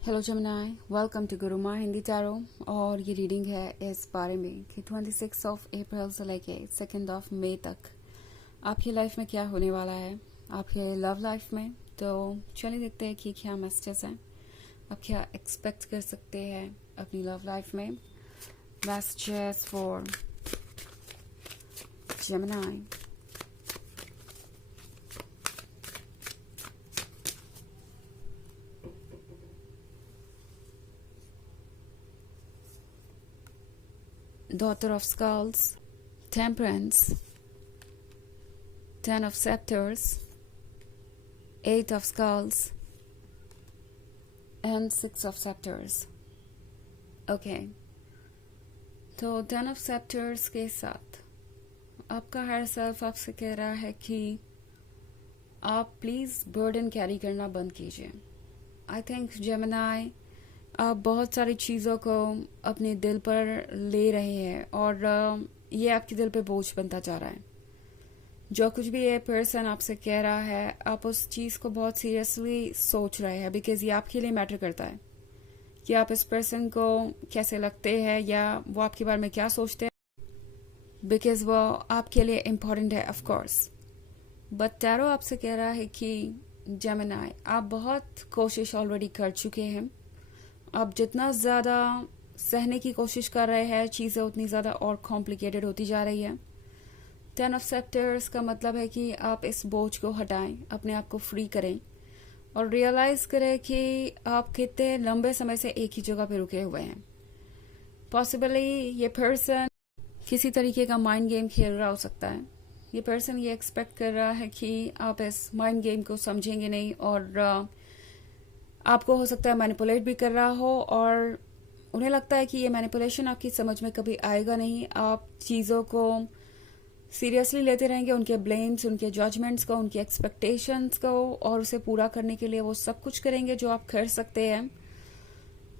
Hello Jamunai, welcome to Guruma Hindi tarot. और ये reading है इस बारे में कि 26 ऑफ अप्रैल से लेके 2 ऑफ मई तक आपकी लाइफ में क्या होने वाला है, आपके लव लाइफ में। तो चलिए देखते हैं कि क्या मैसेजेस हैं, आप क्या एक्सपेक्ट कर सकते हैं अपनी लव लाइफ में। Messages for Jamunai. Daughter of Skulls, Temperance, 10 of Scepters, 8 of Skulls, and 6 of Scepters. Okay. तो 10 of Scepters के साथ आपका हायर सेल्फ आपसे कह रहा है कि आप प्लीज़ बर्डन कैरी करना बंद कीजिए। आई थिंक जेमिनाई, आप बहुत सारी चीज़ों को अपने दिल पर ले रहे हैं और ये आपके दिल पे बोझ बनता जा रहा है। जो कुछ भी ये पर्सन आपसे कह रहा है, आप उस चीज़ को बहुत सीरियसली सोच रहे हैं, बिकॉज ये आपके लिए मैटर करता है कि आप इस पर्सन को कैसे लगते हैं या वो आपके बारे में क्या सोचते हैं, बिकॉज वो आपके लिए इम्पोर्टेंट है ऑफ कोर्स। बट टैरो आपसे कह रहा है कि जेमिनाई, आप बहुत कोशिश ऑलरेडी कर चुके हैं। आप जितना ज़्यादा सहने की कोशिश कर रहे हैं, चीज़ें उतनी ज़्यादा और कॉम्प्लिकेटेड होती जा रही है। 10 ऑफ सेप्टर्स का मतलब है कि आप इस बोझ को हटाएं, अपने आप को फ्री करें और रियलाइज़ करें कि आप कितने लंबे समय से एक ही जगह पे रुके हुए हैं। पॉसिबली ये पर्सन किसी तरीके का माइंड गेम खेल रहा हो सकता है। ये पर्सन ये एक्सपेक्ट कर रहा है कि आप इस माइंड गेम को समझेंगे नहीं और आपको हो सकता है मैनिपुलेट भी कर रहा हो, और उन्हें लगता है कि ये मैनिपुलेशन आपकी समझ में कभी आएगा नहीं। आप चीज़ों को सीरियसली लेते रहेंगे, उनके ब्लेम्स, उनके जजमेंट्स को, उनके एक्सपेक्टेशंस को, और उसे पूरा करने के लिए वो सब कुछ करेंगे जो आप कर सकते हैं।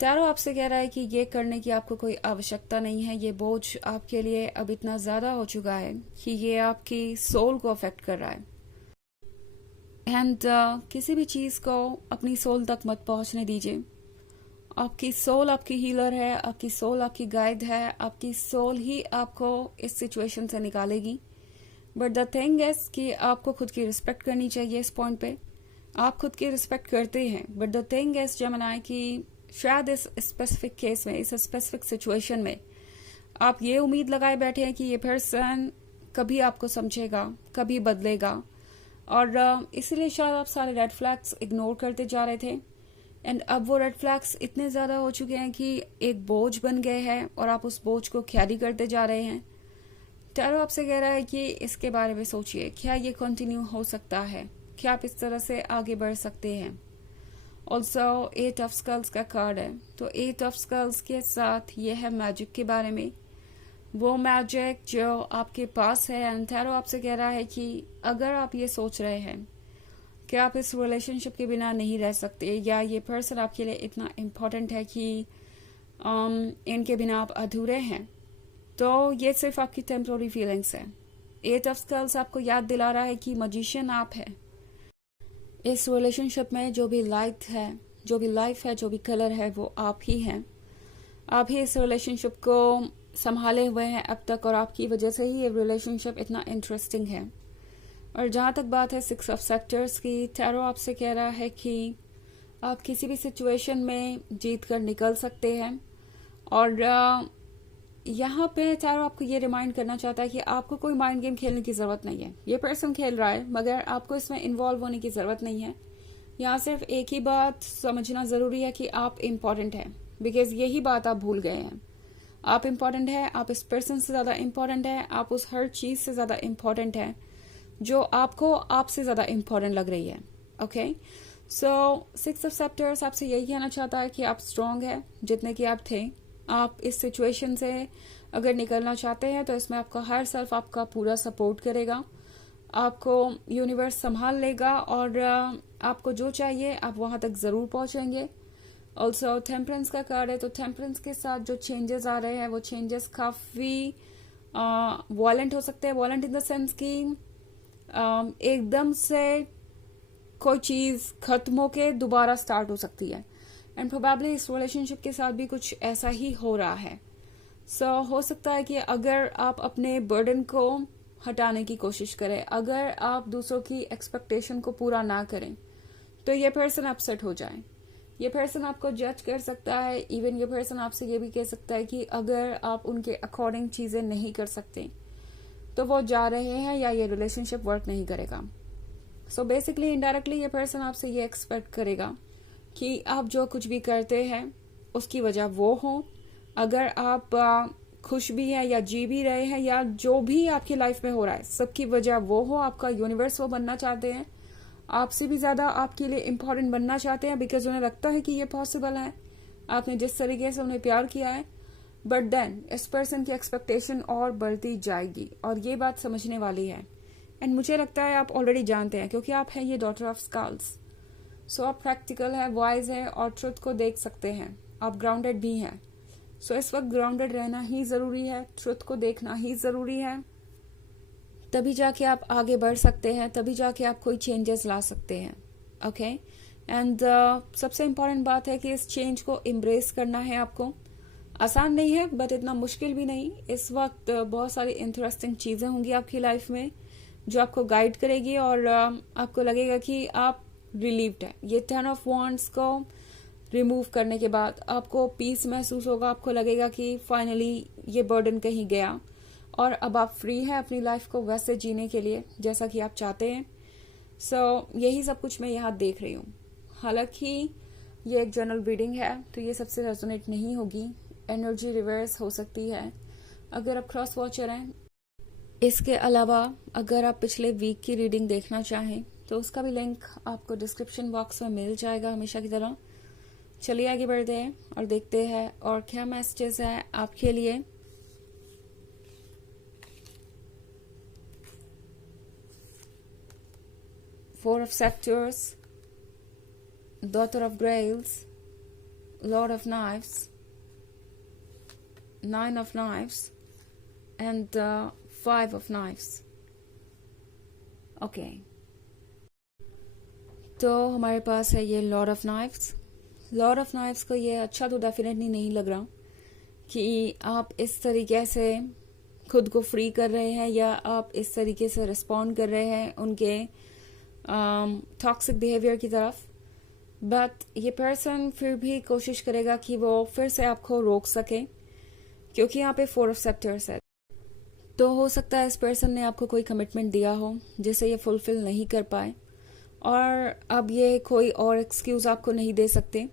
टैरो आपसे कह रहा है कि ये करने की आपको कोई आवश्यकता नहीं है। ये बोझ आपके लिए अब इतना ज़्यादा हो चुका है कि ये आपकी सोल को अफेक्ट कर रहा है। एंड किसी भी चीज़ को अपनी सोल तक मत पहुंचने दीजिए। आपकी सोल आपकी हीलर है, आपकी सोल आपकी गाइड है, आपकी सोल ही आपको इस सिचुएशन से निकालेगी। बट द थिंग इज कि आपको खुद की रिस्पेक्ट करनी चाहिए। इस पॉइंट पे आप खुद की रिस्पेक्ट करते हैं, but the thing is Gemini कि शायद इस स्पेसिफिक केस में, इस स्पेसिफिक सिचुएशन में आप ये उम्मीद लगाए बैठे हैं कि ये पर्सन कभी आपको समझेगा, कभी बदलेगा, और इसीलिए शायद आप सारे रेड फ्लैग्स इग्नोर करते जा रहे थे। एंड अब वो रेड फ्लैग्स इतने ज़्यादा हो चुके हैं कि एक बोझ बन गए हैं और आप उस बोझ को कैरी करते जा रहे हैं। टैरो आपसे कह रहा है कि इसके बारे में सोचिए, क्या ये कंटिन्यू हो सकता है, क्या आप इस तरह से आगे बढ़ सकते हैं। ऑल्सो 8 ऑफ स्कल्स का कार्ड है, तो 8 ऑफ स्कल्स के साथ ये है मैजिक के बारे में, वो मैजिक जो आपके पास है। एंड टैरो आपसे कह रहा है कि अगर आप ये सोच रहे हैं कि आप इस रिलेशनशिप के बिना नहीं रह सकते, या ये पर्सन आपके लिए इतना इम्पोर्टेंट है कि इनके बिना आप अधूरे हैं, तो ये सिर्फ आपकी टेम्पोररी फीलिंग्स है। 8 ऑफ स्कल्स आपको याद दिला रहा है कि मजिशियन आप है। इस रिलेशनशिप में जो भी लाइट है, जो भी लाइफ है, जो भी कलर है, वो आप ही हैं। आप ही इस रिलेशनशिप को संभाले हुए हैं अब तक, और आपकी वजह से ही ये रिलेशनशिप इतना इंटरेस्टिंग है। और जहाँ तक बात है 6 ऑफ सेक्टर्स की, टैरो आपसे कह रहा है कि आप किसी भी सिचुएशन में जीत कर निकल सकते हैं। और यहाँ पे टैरो आपको ये रिमाइंड करना चाहता है कि आपको कोई माइंड गेम खेलने की ज़रूरत नहीं है। ये पर्सन खेल रहा है, मगर आपको इसमें इन्वॉल्व होने की ज़रूरत नहीं है। यहाँ सिर्फ एक ही बात समझना ज़रूरी है कि आप इम्पॉर्टेंट हैं, बिकॉज यही बात आप भूल गए हैं। आप इम्पॉर्टेंट है, आप इस पर्सन से ज़्यादा इम्पॉर्टेंट है, आप उस हर चीज़ से ज़्यादा इम्पॉर्टेंट है जो आपको आपसे ज़्यादा इम्पॉर्टेंट लग रही है। ओके, सो 6 ऑफ सेप्टर्स आपसे यही कहना चाहता है कि आप स्ट्रांग है जितने कि आप थे। आप इस सिचुएशन से अगर निकलना चाहते हैं तो इसमें आपका हायर सेल्फ आपका पूरा सपोर्ट करेगा, आपको यूनिवर्स संभाल लेगा, और आपको जो चाहिए आप वहाँ तक ज़रूर पहुँचेंगे। ऑल्सो टेम्परेंस का कार्ड है, तो टेम्परेंस के साथ जो चेंजेस आ रहे हैं वो चेंजेस काफ़ी वॉलेंट हो सकते हैं। वॉलेंट इन द सेंस कि एकदम से कोई चीज़ खत्म होके दोबारा स्टार्ट हो सकती है। एंड प्रोबेबली इस रिलेशनशिप के साथ भी कुछ ऐसा ही हो रहा है. सो हो सकता है कि अगर आप अपने बर्डन को हटाने की कोशिश करें, अगर आप दूसरों की एक्सपेक्टेशन को पूरा ना करें, तो ये पर्सन अपसेट हो जाए. ये पर्सन आपको जज कर सकता है. इवन ये पर्सन आपसे ये भी कह सकता है कि अगर आप उनके अकॉर्डिंग चीजें नहीं कर सकते तो वो जा रहे हैं या ये रिलेशनशिप वर्क नहीं करेगा. सो बेसिकली इनडायरेक्टली ये पर्सन आपसे ये एक्सपेक्ट करेगा कि आप जो कुछ भी करते हैं उसकी वजह वो हो. अगर आप खुश भी हैं या जी भी रहे हैं या जो भी आपकी लाइफ में हो रहा है, सबकी वजह वो हो. आपका यूनिवर्स वो बनना चाहते हैं, आपसे भी ज्यादा आपके लिए इम्पोर्टेंट बनना चाहते हैं, बिकॉज उन्हें लगता है कि ये पॉसिबल है. आपने जिस तरीके से उन्हें प्यार किया है, बट देन इस पर्सन की एक्सपेक्टेशन और बढ़ती जाएगी, और ये बात समझने वाली है. एंड मुझे लगता है आप ऑलरेडी जानते हैं, क्योंकि आप हैं ये डॉटर ऑफ स्काल्स. सो आप प्रैक्टिकल है, वाइज है और ट्रुथ को देख सकते हैं. आप ग्राउंडेड भी हैं. सो इस वक्त ग्राउंडेड रहना ही जरूरी है, ट्रुथ को देखना ही जरूरी है. तभी जाके आप आगे बढ़ सकते हैं, तभी जाके आप कोई चेंजेस ला सकते हैं. ओके. एंड सबसे इम्पोर्टेंट बात है कि इस चेंज को एम्ब्रेस करना है आपको. आसान नहीं है, बट इतना मुश्किल भी नहीं. इस वक्त बहुत सारी इंटरेस्टिंग चीजें होंगी आपकी लाइफ में जो आपको गाइड करेगी, और आपको लगेगा कि आप रिलीव्ड है. ये 10 ऑफ वॉन्ड्स को रिमूव करने के बाद आपको पीस महसूस होगा. आपको लगेगा कि फाइनली ये बर्डन कहीं गया और अब आप फ्री हैं अपनी लाइफ को वैसे जीने के लिए जैसा कि आप चाहते हैं. सो यही सब कुछ मैं यहाँ देख रही हूँ. हालांकि ये एक जनरल रीडिंग है तो ये सबसे रेजोनेट नहीं होगी. एनर्जी रिवर्स हो सकती है अगर आप क्रॉस वॉचर हैं. इसके अलावा अगर आप पिछले वीक की रीडिंग देखना चाहें तो उसका भी लिंक आपको डिस्क्रिप्शन बॉक्स में मिल जाएगा हमेशा की तरह. चलिए आगे बढ़ते हैं और देखते हैं और क्या मैसेजेस है आपके लिए. Four of Scepters, Daughter of Grails, Lord of Knives, Nine of Knives, and Five of Knives. Okay. तो हमारे पास है ये Lord of knifes. Lord of knifes को ये अच्छा तो डेफिनेटली नहीं लग रहा कि आप इस तरीके से खुद को फ्री कर रहे हैं या आप इस तरीके से रिस्पॉन्ड कर रहे हैं उनके टॉक्सिक बिहेवियर की तरफ. बट ये पर्सन फिर भी कोशिश करेगा कि वो फिर से आपको रोक सके, क्योंकि यहाँ पे 4 ऑफ सेप्टर्स है. तो हो सकता है इस पर्सन ने आपको कोई कमिटमेंट दिया हो जिसे ये फुलफिल नहीं कर पाए, और अब ये कोई और एक्सक्यूज आपको नहीं दे सकते.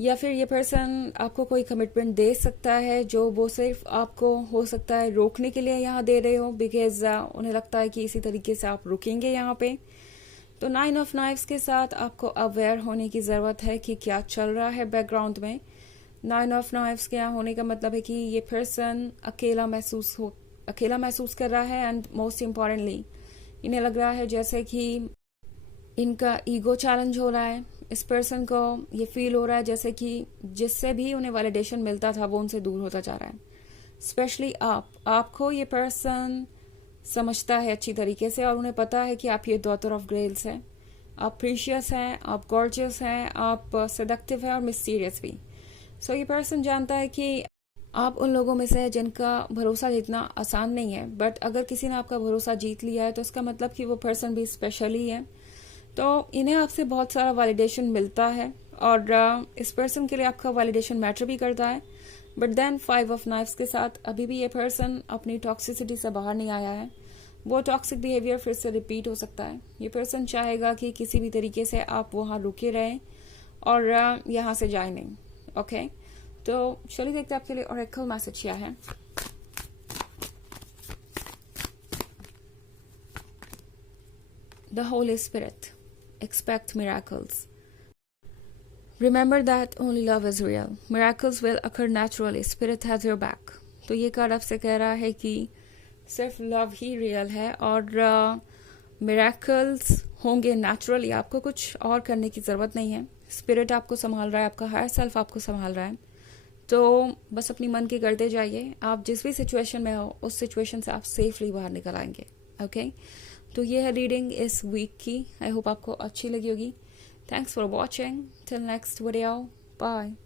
या फिर ये पर्सन आपको कोई कमिटमेंट दे सकता है जो वो सिर्फ आपको हो सकता है रोकने के लिए यहाँ दे रहे हो, बिकॉज उन्हें लगता है कि इसी तरीके से आप रुकेंगे यहाँ पे. तो 9 ऑफ नाइफ्स के साथ आपको अवेयर होने की जरूरत है कि क्या चल रहा है बैकग्राउंड में. 9 ऑफ नाइफ्स के यहाँ होने का मतलब है कि ये पर्सन अकेला महसूस कर रहा है. एंड मोस्ट इम्पोर्टेंटली इन्हें लग रहा है जैसे कि इनका ईगो चैलेंज हो रहा है. इस पर्सन को ये फील हो रहा है जैसे कि जिससे भी उन्हें वैलिडेशन मिलता था वो उनसे दूर होता जा रहा है. स्पेशली आपको ये पर्सन समझता है अच्छी तरीके से, और उन्हें पता है कि आप ये डॉटर ऑफ ग्रेल्स हैं. आप प्रीशियस हैं, आप गॉर्जियस हैं, आप सेडक्टिव हैं और मिस्टीरियस भी. सो ये पर्सन जानता है कि आप उन लोगों में से हैं जिनका भरोसा जीतना आसान नहीं है, बट अगर किसी ने आपका भरोसा जीत लिया है तो इसका मतलब कि वो पर्सन भी स्पेशल ही है. तो इन्हें आपसे बहुत सारा वैलिडेशन मिलता है, और इस पर्सन के लिए आपका वैलिडेशन मैटर भी करता है. बट देन 5 ऑफ नाइफ्स के साथ अभी भी ये पर्सन अपनी टॉक्सिसिटी से बाहर नहीं आया है. वो टॉक्सिक बिहेवियर फिर से रिपीट हो सकता है. ये पर्सन चाहेगा कि किसी भी तरीके से आप वहां रुके रहें और यहाँ से जाए नहीं. ओके. तो चलिए देखते हैं आपके लिए ऑरेकल मैसेज क्या है. The Holi spirit, expect miracles. Remember that only love is real. Miracles will occur naturally. Spirit has your back. तो ये कार्ड आपसे कह रहा है कि सिर्फ लव ही रियल है और मिरेकल्स होंगे नेचुरली. आपको कुछ और करने की जरूरत नहीं है. स्पिरिट आपको संभाल रहा है, आपका हायर सेल्फ आपको संभाल रहा है. तो बस अपनी मन की करते जाइए. आप जिस भी सिचुएशन में हो उस सिचुएशन से आप सेफली बाहर निकल आएंगे. ओके. तो ये है रीडिंग इस वीक की. आई होप आपको अच्छी लगी होगी. Thanks for watching. Till next video. Bye.